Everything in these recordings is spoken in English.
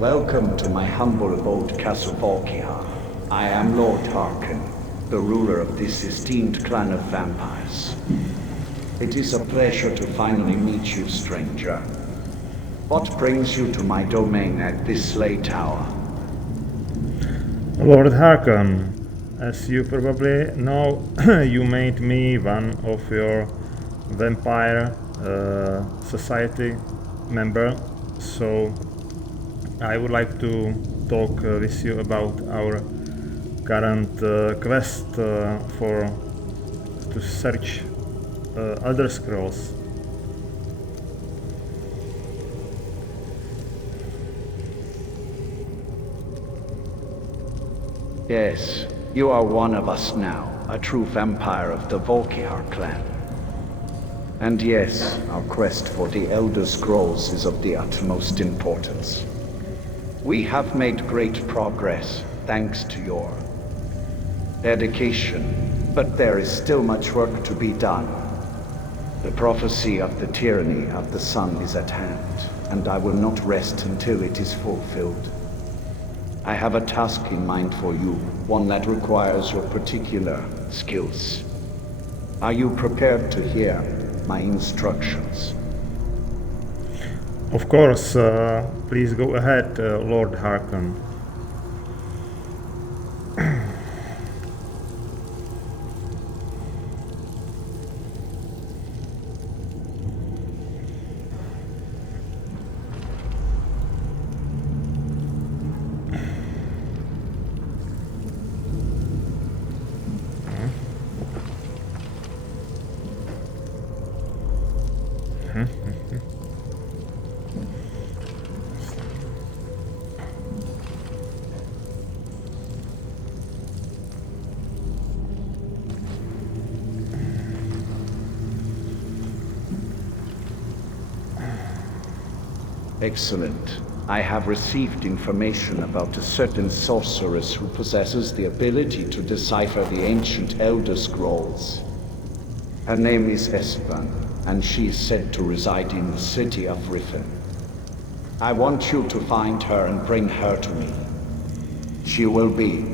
Welcome to my humble abode, Castle Valkyar. I am Lord Harkon, the ruler of this esteemed clan of vampires. It is a pleasure to finally meet you, stranger. What brings you to my domain at this late hour? Lord Harkon, as you probably know, you made me one of your vampire society member, so I would like to talk with you about our current quest to search Elder Scrolls. Yes, you are one of us now, a true vampire of the Valkyar clan. And yes, our quest for the Elder Scrolls is of the utmost importance. We have made great progress, thanks to your dedication, but there is still much work to be done. The prophecy of the tyranny of the sun is at hand, and I will not rest until it is fulfilled. I have a task in mind for you, one that requires your particular skills. Are you prepared to hear my instructions? Of course, please go ahead, Lord Harkon. Excellent. I have received information about a certain sorceress who possesses the ability to decipher the ancient Elder Scrolls. Her name is Espen, and she is said to reside in the city of Riffen. I want you to find her and bring her to me. She will be.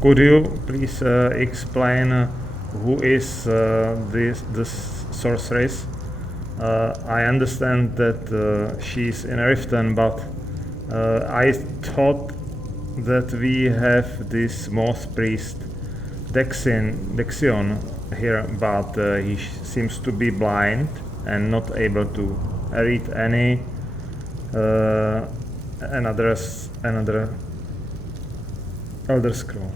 Could you please explain who is this sorceress? I understand that she's in Riften, but I thought that we have this moth priest Dexion here, but he seems to be blind and not able to read any another Elder Scroll.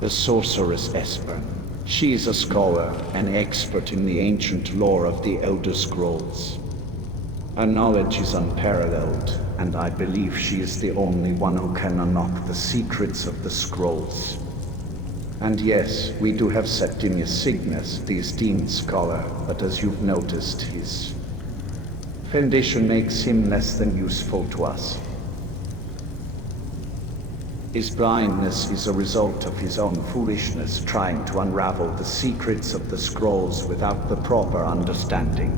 The sorceress Espen. She is a scholar and expert in the ancient lore of the Elder Scrolls. Her knowledge is unparalleled, and I believe she is the only one who can unlock the secrets of the scrolls. And yes, we do have Septimius Cygnus, the esteemed scholar, but as you've noticed, his condition makes him less than useful to us. His blindness is a result of his own foolishness trying to unravel the secrets of the scrolls without the proper understanding.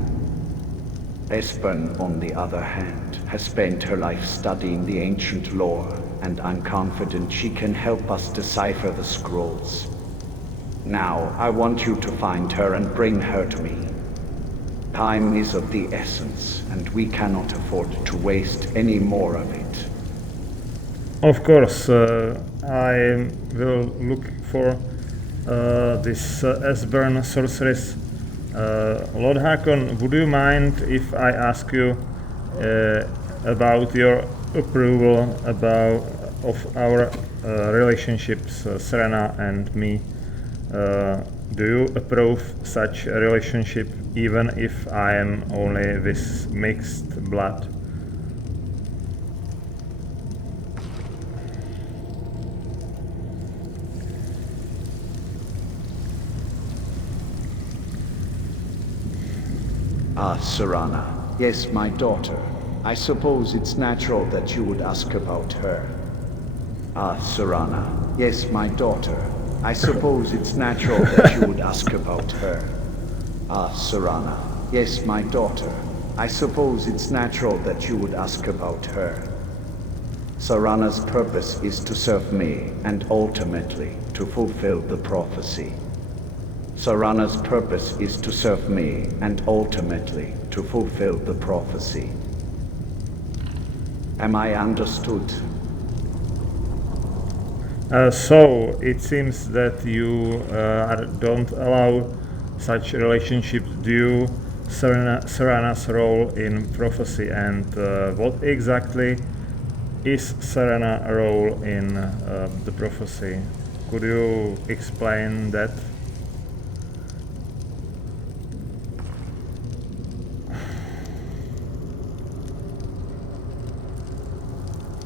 Espen, on the other hand, has spent her life studying the ancient lore, and I'm confident she can help us decipher the scrolls. Now, I want you to find her and bring her to me. Time is of the essence, and we cannot afford to waste any more of it. Of course, I will look for this Esbern sorceress. Lord Harkon, would you mind if I ask you about your approval of our relationships, Serana and me? Do you approve such a relationship even if I am only this mixed blood. Ah, Serana. Yes, my daughter. I suppose it's natural that you would ask about her. Ah, Serana. Yes, my daughter. I suppose it's natural that you would ask about her. Ah, Serana. Yes, my daughter. I suppose it's natural that you would ask about her. Serana's purpose is to serve me and ultimately to fulfill the prophecy. Serana's purpose is to serve me and ultimately to fulfill the prophecy. Am I understood? So it seems that you don't allow such relationships due Serana's role in prophecy, and what exactly is Serana's role in the prophecy? Could you explain that?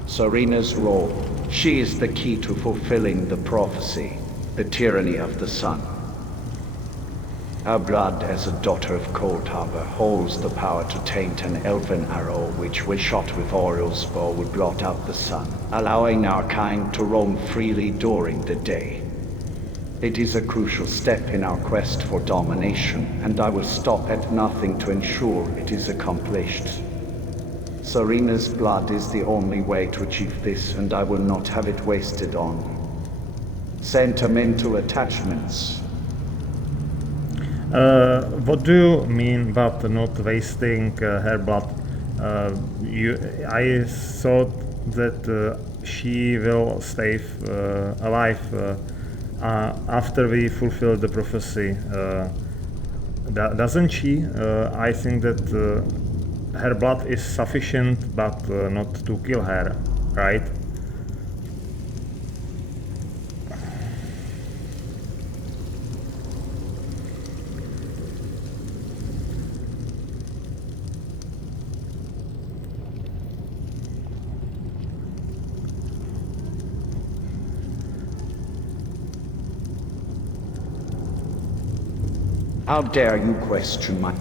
Serena's role. She is the key to fulfilling the prophecy, the tyranny of the sun. Her blood as a daughter of Cold Harbor holds the power to taint an elven arrow which when shot with Oriole's bow would blot out the sun, allowing our kind to roam freely during the day. It is a crucial step in our quest for domination, and I will stop at nothing to ensure it is accomplished. Serena's blood is the only way to achieve this, and I will not have it wasted on sentimental attachments. What do you mean about not wasting her blood? I thought that she will stay alive after we fulfill the prophecy. Doesn't she? I think that her blood is sufficient, but not to kill her, right? How dare you question my...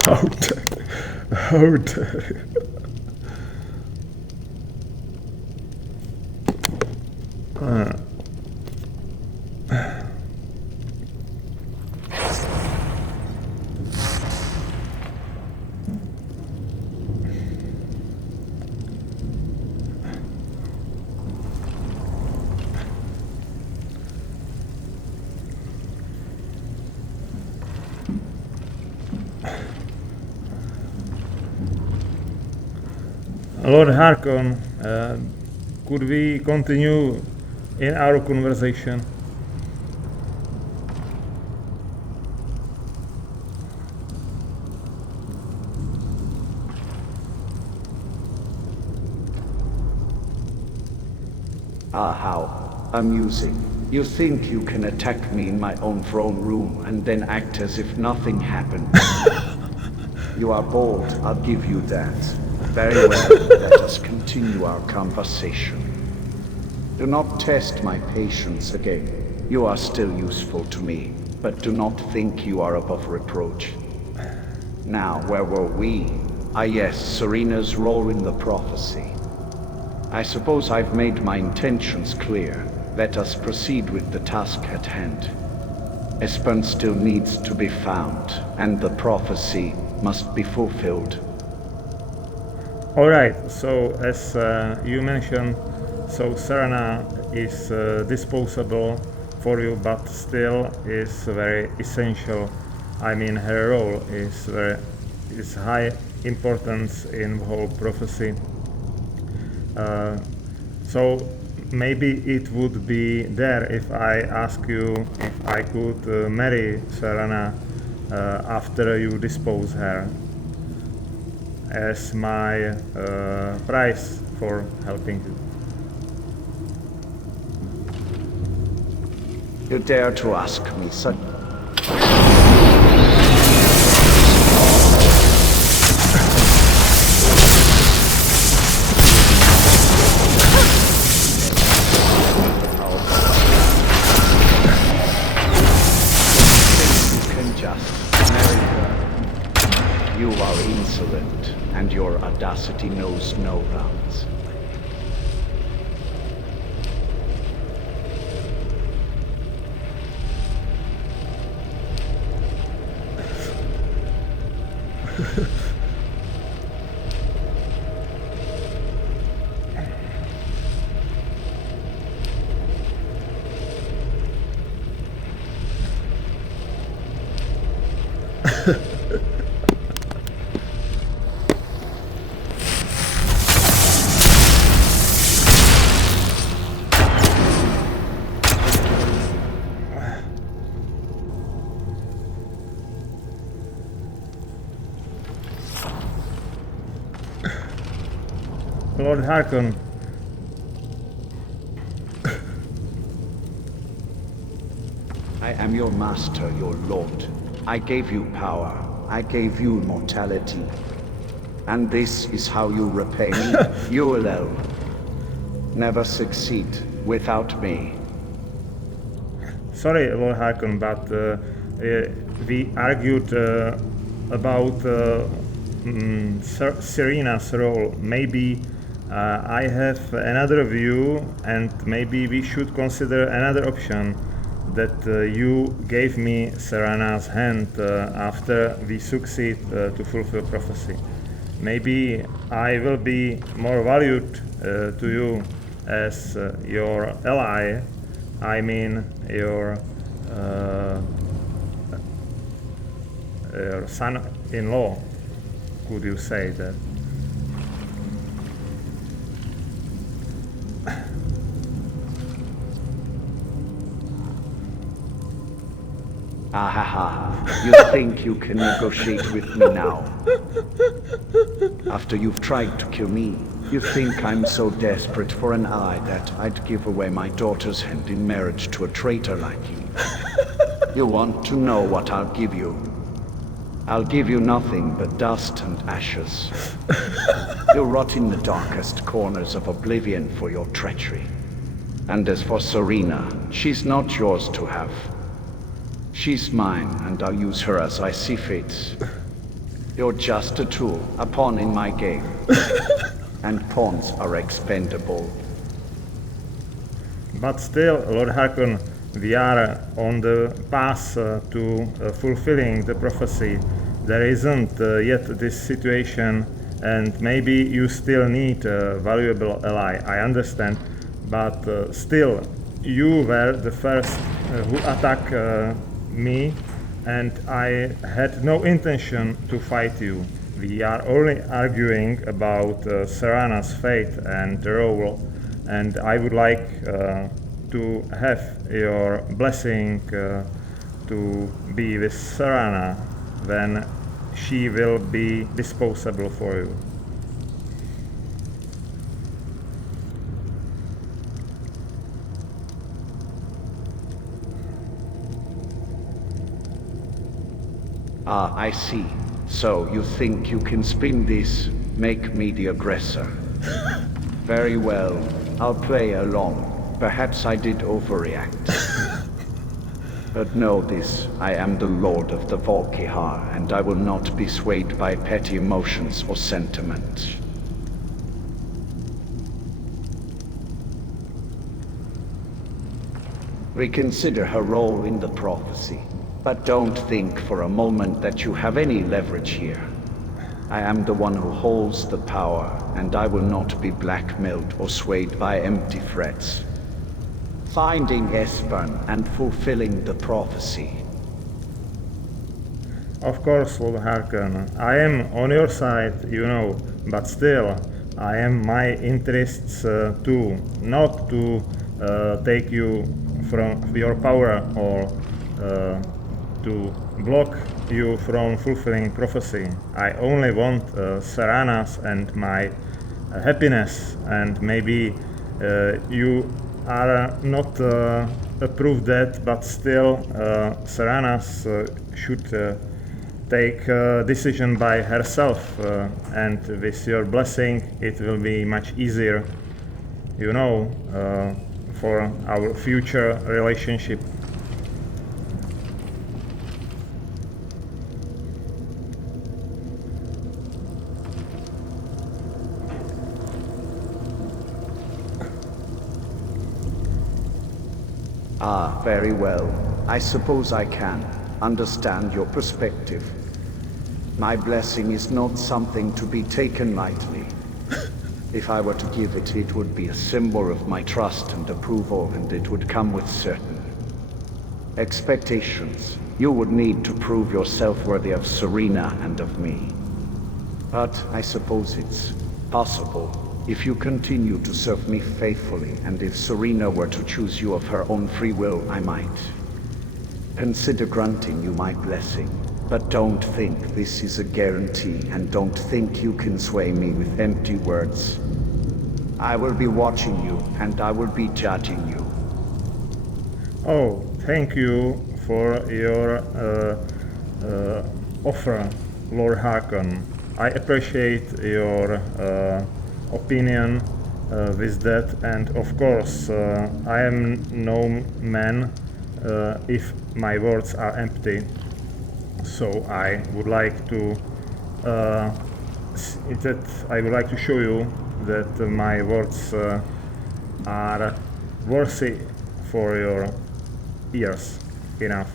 How dare you? Lord Harkon, could we continue in our conversation? Ah, how amusing. You think you can attack me in my own throne room and then act as if nothing happened. You are bold, I'll give you that. Very well, let us continue our conversation. Do not test my patience again. You are still useful to me, but do not think you are above reproach. Now, where were we? Ah yes, Serena's role in the prophecy. I suppose I've made my intentions clear. Let us proceed with the task at hand. Espen still needs to be found, and the prophecy must be fulfilled. Alright, so as you mentioned, so Serana is disposable for you, but still is very essential. I mean, her role is high importance in the whole prophecy. So maybe it would be there if I ask you if I could marry Serana after you dispose her as my price for helping you. You dare to ask me such... You are insolent, and your audacity knows no bounds. Lord Harkon. I am your master, your lord. I gave you power. I gave you mortality. And this is how you repay me? You alone. Never succeed without me. Sorry, Lord Harkon, but we argued about Serena's role. Maybe I have another view, and maybe we should consider another option, that you gave me Serana's hand after we succeed to fulfill prophecy. Maybe I will be more valued to you as your ally, I mean your son-in-law. Could you say that? Ahaha, you think you can negotiate with me now? After you've tried to kill me, you think I'm so desperate for an eye that I'd give away my daughter's hand in marriage to a traitor like you? You want to know what I'll give you? I'll give you nothing but dust and ashes. You'll rot in the darkest corners of oblivion for your treachery. And as for Serena, she's not yours to have. She's mine, and I'll use her as I see fit. You're just a tool, a pawn in my game. And pawns are expendable. But still, Lord Harkon, we are on the path to fulfilling the prophecy. There isn't yet this situation, and maybe you still need a valuable ally, I understand. But still, you were the first who attacked me, and I had no intention to fight you. We are only arguing about Serana's fate and role, and I would like to have your blessing to be with Serana when she will be disposable for you. Ah, I see. So you think you can spin this, make me the aggressor? Very well, I'll play along. Perhaps I did overreact. But know this, I am the Lord of the Volkihar, and I will not be swayed by petty emotions or sentiments. Reconsider her role in the prophecy, but don't think for a moment that you have any leverage here. I am the one who holds the power, and I will not be blackmailed or swayed by empty threats. Finding Esbern and fulfilling the prophecy. Of course, Lord Harkon, I am on your side, you know, but still, I am my interests too, not to take you from your power or to block you from fulfilling prophecy. I only want Serana's and my happiness, and maybe you are not approved that, but still Serana's should take a decision by herself, and with your blessing it will be much easier, you know, for our future relationship. Ah, very well. I suppose I can understand your perspective. My blessing is not something to be taken lightly. If I were to give it, it would be a symbol of my trust and approval, and it would come with certain expectations. You would need to prove yourself worthy of Serena and of me. But I suppose it's possible. If you continue to serve me faithfully, and if Serena were to choose you of her own free will, I might consider granting you my blessing. But don't think this is a guarantee, and don't think you can sway me with empty words. I will be watching you, and I will be judging you. Oh, thank you for your offer, Lord Harkon. I appreciate your opinion with that, and of course, I am no man if my words are empty. So I would like to show you that my words are worthy for your ears enough.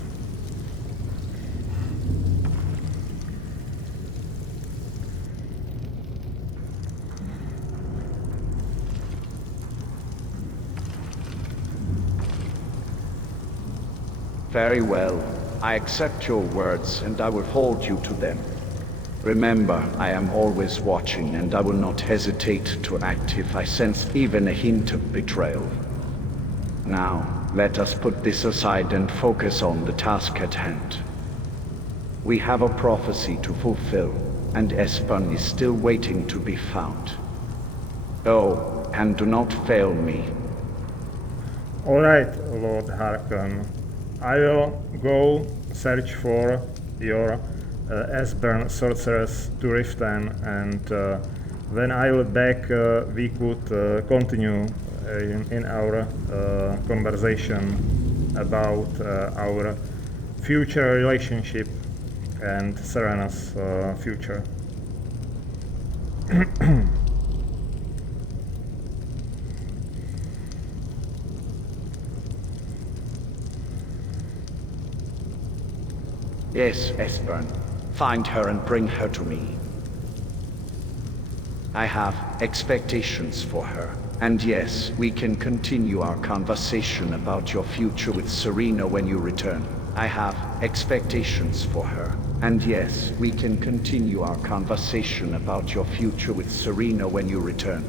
Very well. I accept your words, and I will hold you to them. Remember, I am always watching, and I will not hesitate to act if I sense even a hint of betrayal. Now, let us put this aside and focus on the task at hand. We have a prophecy to fulfill, and Espan is still waiting to be found. Oh, and do not fail me. All right, Lord Harkon. I will go search for your Esbern sorceress to Riften, and when I will back, we could continue in our conversation about our future relationship and Serena's future. Yes, Esbern. Find her and bring her to me. I have expectations for her. And yes, we can continue our conversation about your future with Serena when you return. I have expectations for her. And yes, we can continue our conversation about your future with Serena when you return.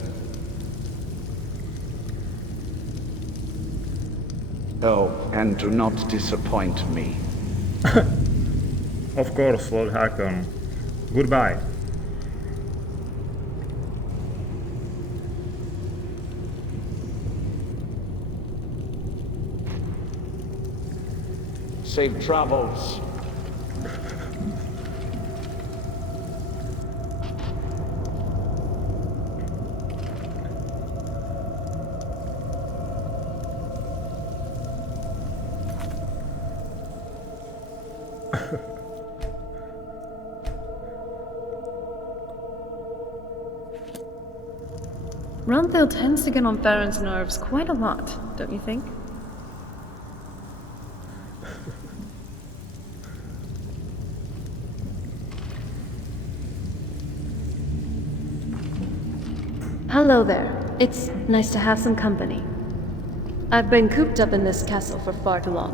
Oh, and do not disappoint me. Of course, Lord Harkon. Goodbye. Safe travels. Ronthil tends to get on Theron's nerves quite a lot, don't you think? Hello there. It's nice to have some company. I've been cooped up in this castle for far too long.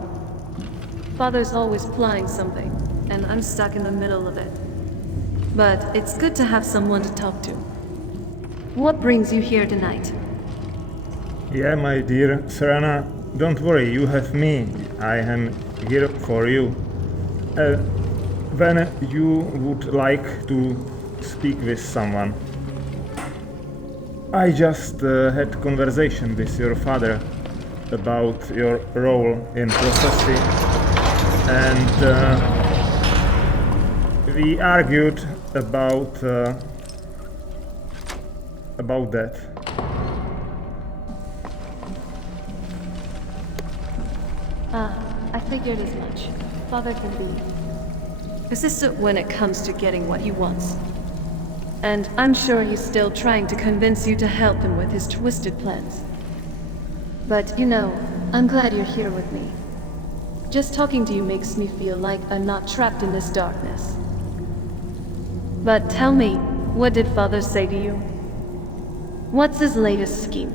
Father's always flying something, and I'm stuck in the middle of it. But it's good to have someone to talk to. What brings you here tonight? Yeah, my dear Serana, don't worry, you have me. I am here for you. When you would like to speak with someone. I just had conversation with your father about your role in prophecy, and we argued about that. I figured as much. Father can be persistent when it comes to getting what he wants. And I'm sure he's still trying to convince you to help him with his twisted plans. But you know, I'm glad you're here with me. Just talking to you makes me feel like I'm not trapped in this darkness. But tell me, what did Father say to you? What's his latest scheme?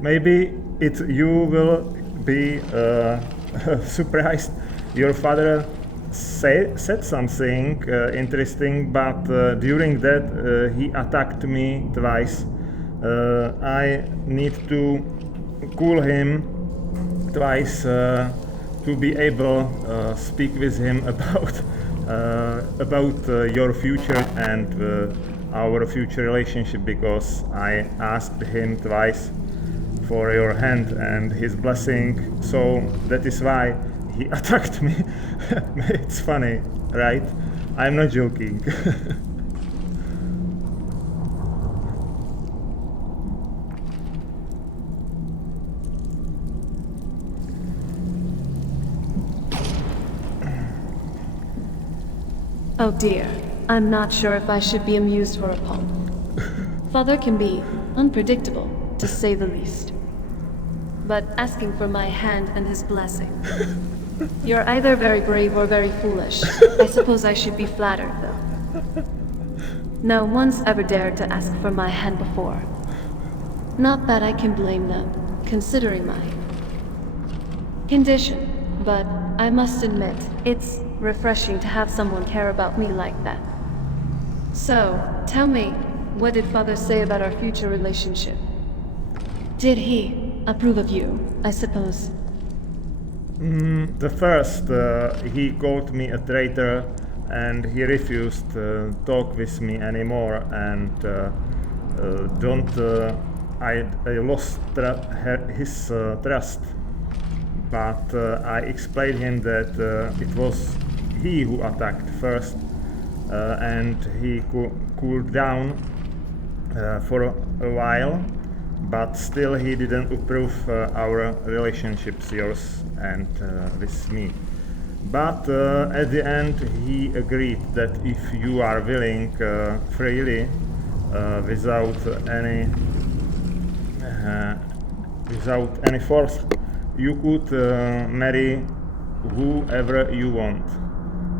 Maybe you will be surprised. Your father said something interesting, but during that he attacked me twice. I need to cool him twice to be able speak with him about your future and our future relationship, because I asked him twice for your hand and his blessing, so that is why he attacked me. It's funny, right? I'm not joking. Oh dear, I'm not sure if I should be amused or appalled. Father can be unpredictable, to say the least. But asking for my hand and his blessing. You're either very brave or very foolish. I suppose I should be flattered, though. No one's ever dared to ask for my hand before. Not that I can blame them, considering my condition, but I must admit, it's refreshing to have someone care about me like that. So, tell me, what did Father say about our future relationship? Did he approve of you, I suppose? The first, he called me a traitor, and he refused to talk with me anymore, and I lost his trust. But I explained him that it was he who attacked first, and he cooled down for a while, but still he didn't approve our relationships, yours and with me. But at the end he agreed that if you are willing freely, without any force, you could marry whoever you want.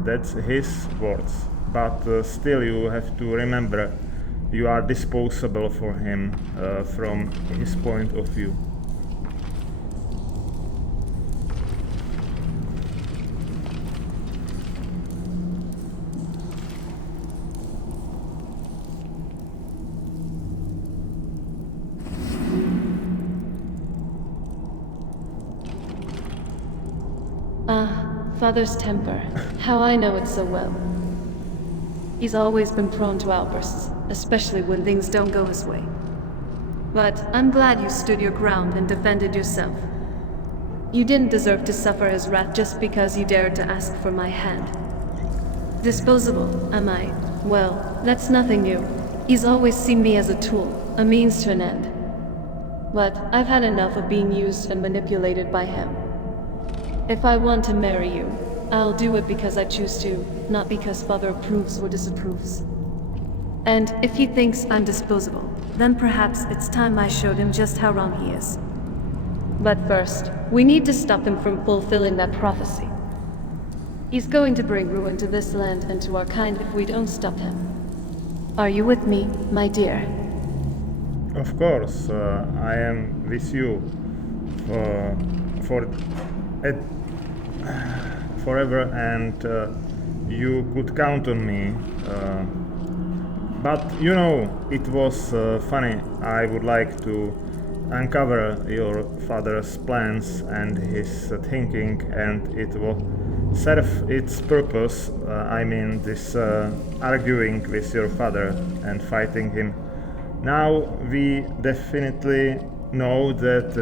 That's his words. But still you have to remember you are disposable for him from his point of view. Father's temper. How I know it so well. He's always been prone to outbursts, especially when things don't go his way. But I'm glad you stood your ground and defended yourself. You didn't deserve to suffer his wrath just because you dared to ask for my hand. Disposable, am I? Well, that's nothing new. He's always seen me as a tool, a means to an end. But I've had enough of being used and manipulated by him. If I want to marry you, I'll do it because I choose to, not because Father approves or disapproves. And if he thinks I'm disposable, then perhaps it's time I showed him just how wrong he is. But first, we need to stop him from fulfilling that prophecy. He's going to bring ruin to this land and to our kind if we don't stop him. Are you with me, my dear? Of course, I am with you for it forever, and you could count on me. But you know, it was funny. I would like to uncover your father's plans and his thinking, and it will serve its purpose. I mean, this arguing with your father and fighting him. Now we definitely know that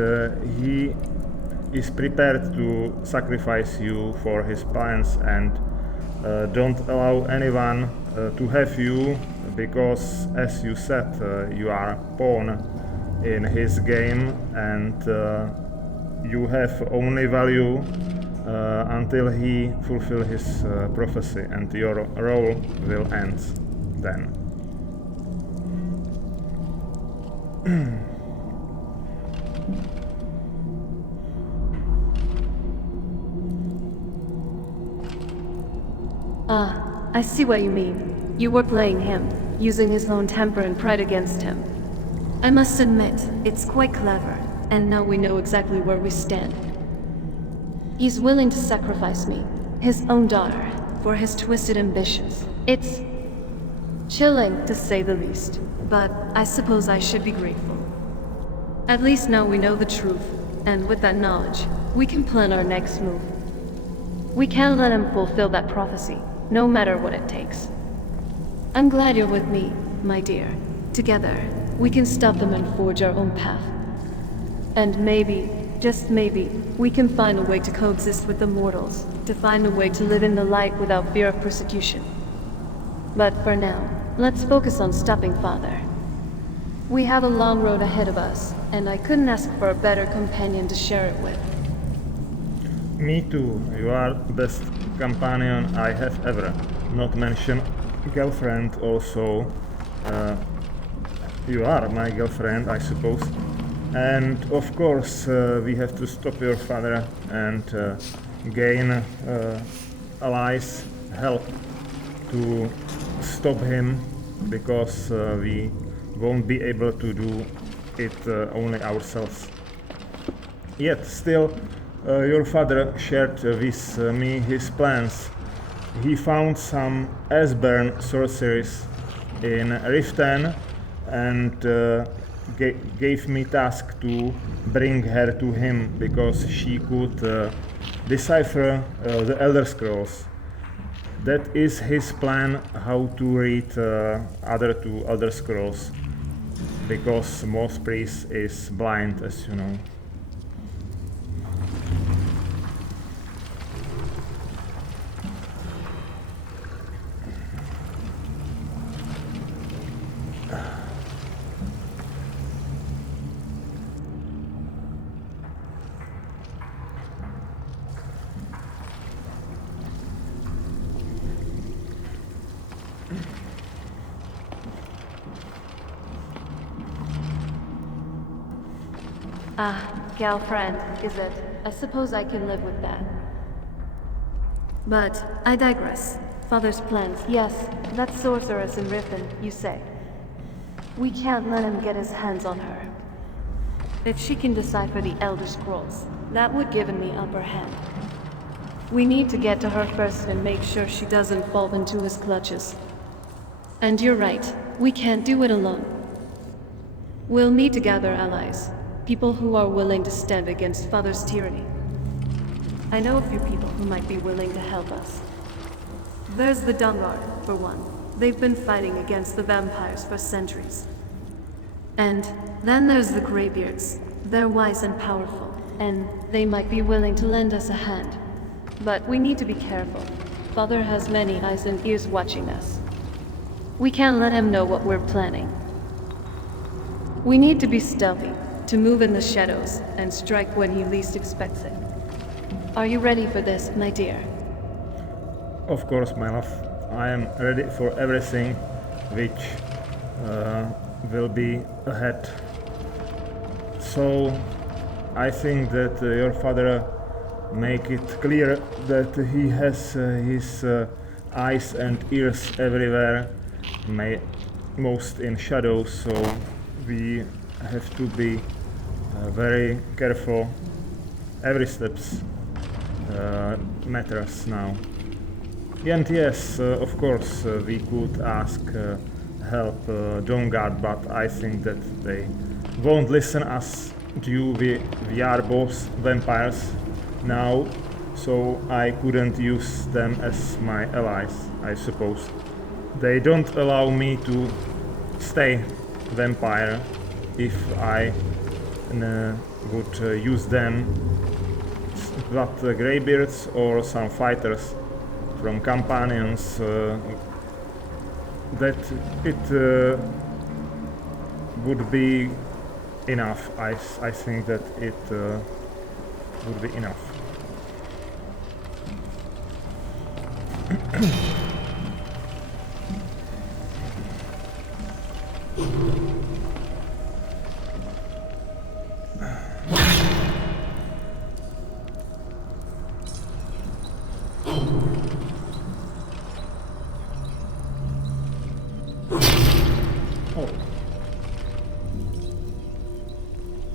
he is prepared to sacrifice you for his plans, and don't allow anyone to have you, because as you said, you are pawn in his game, and you have only value until he fulfill his prophecy, and your role will end then. Ah, I see what you mean. You were playing him, using his own temper and pride against him. I must admit, it's quite clever, and now we know exactly where we stand. He's willing to sacrifice me, his own daughter, for his twisted ambitions. It's chilling, to say the least, but I suppose I should be grateful. At least now we know the truth, and with that knowledge, we can plan our next move. We can't let him fulfill that prophecy, no matter what it takes. I'm glad you're with me, my dear. Together, we can stop them and forge our own path. And maybe, just maybe, we can find a way to coexist with the mortals, to find a way to live in the light without fear of persecution. But for now, let's focus on stopping Father. We have a long road ahead of us, and I couldn't ask for a better companion to share it with. Me too. You are the best companion I have ever. Not mention girlfriend also. You are my girlfriend, I suppose. And of course, we have to stop your father and gain allies, help to stop him, because we won't be able to do it only ourselves. Yet still, your father shared with me his plans. He found some Esbern sorceries in Riften and gave me task to bring her to him, because she could decipher the Elder Scrolls. That is his plan, how to read other two Elder Scrolls, because most priest is blind, as you know. Ah, girlfriend, is it? I suppose I can live with that. But I digress. Father's plans, yes, that sorceress in Riffin, you say. We can't let him get his hands on her. If she can decipher the Elder Scrolls, that would give him the upper hand. We need to get to her first and make sure she doesn't fall into his clutches. And you're right, we can't do it alone. We'll need to gather allies. People who are willing to stand against Father's tyranny. I know a few people who might be willing to help us. There's the Dunguard, for one. They've been fighting against the vampires for centuries. And then there's the Greybeards. They're wise and powerful, and they might be willing to lend us a hand. But we need to be careful. Father has many eyes and ears watching us. We can't let him know what we're planning. We need to be stealthy, to move in the shadows and strike when he least expects it. Are you ready for this, my dear? Of course, my love. I am ready for everything which will be ahead. So, I think that your father make it clear that he has his eyes and ears everywhere, most in shadows, so we have to be very careful. Every steps matters now. And yes, of course, we could ask help Dawnguard, but I think that they won't listen us due we are both vampires now, so I couldn't use them as my allies, I suppose. They don't allow me to stay vampire if I would use them, but greybeards or some fighters from companions, that it would be enough. I think that it would be enough.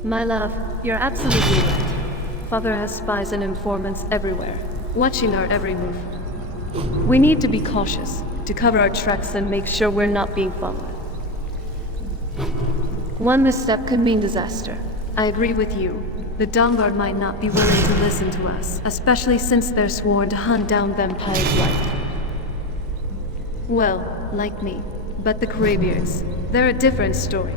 My love, you're absolutely right. Father has spies and informants everywhere, watching our every move. We need to be cautious, to cover our tracks and make sure we're not being followed. One misstep could mean disaster. I agree with you. The Dawnguard might not be willing to listen to us, especially since they're sworn to hunt down vampires like. Well, like me. But the Greybeards, they're a different story.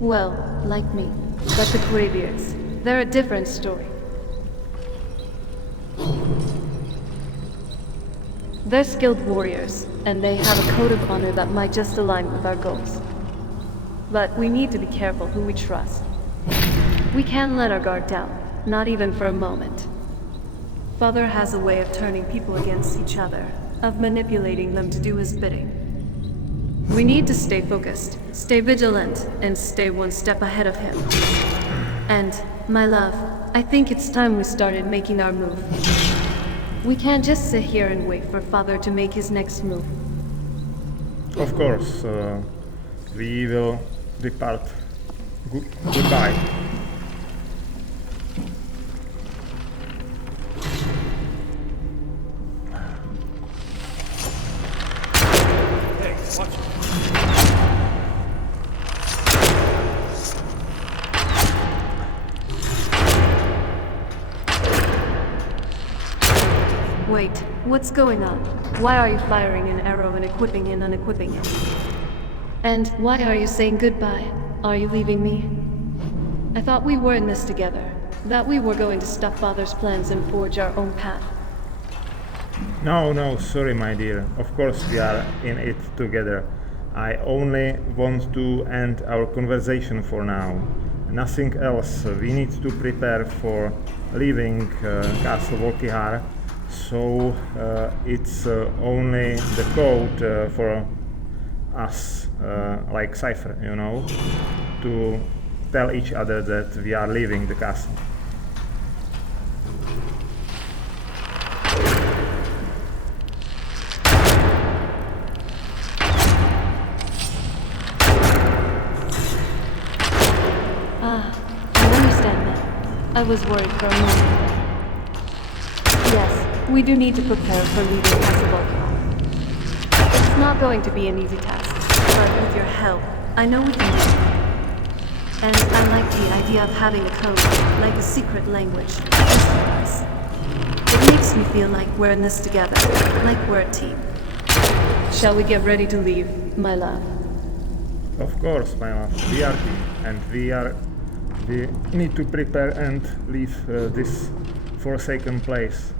Well, like me. But the Greybeards, they're a different story. They're skilled warriors, and they have a code of honor that might just align with our goals. But we need to be careful who we trust. We can't let our guard down, not even for a moment. Father has a way of turning people against each other, of manipulating them to do his bidding. We need to stay focused, stay vigilant, and stay one step ahead of him. And, my love, I think it's time we started making our move. We can't just sit here and wait for Father to make his next move. Of course, we will depart. Goodbye. Wait, what's going on? Why are you firing an arrow and equipping and unequipping it? And why are you saying goodbye? Are you leaving me? I thought we were in this together. That we were going to stop Father's plans and forge our own path. No, sorry, my dear. Of course we are in it together. I only want to end our conversation for now. Nothing else. We need to prepare for leaving Castle Volkihar. So it's only the code for us, like cipher, you know, to tell each other that we are leaving the castle. I understand now. I was worried for a moment. Yes, we do need to prepare for leaving Castle Volkihar. It's not going to be an easy task, but with your help, I know we can do it. And I like the idea of having a code, like a secret language. It makes me feel like we're in this together, like we're a team. Shall we get ready to leave, my love? Of course, my love. We are team, and we need to prepare and leave this forsaken place.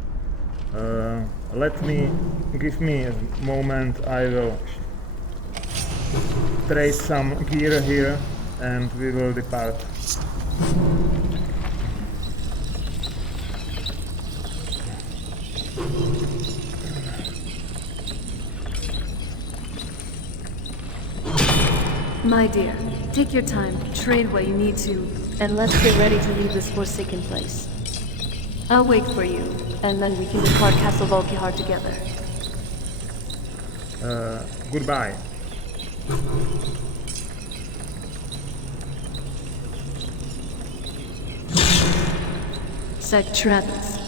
Give me a moment. I will trade some gear here, and we will depart. My dear, take your time, trade what you need to, and let's get ready to leave this forsaken place. I'll wait for you, and then we can depart Castle Volkihar together. Goodbye. Said Travis.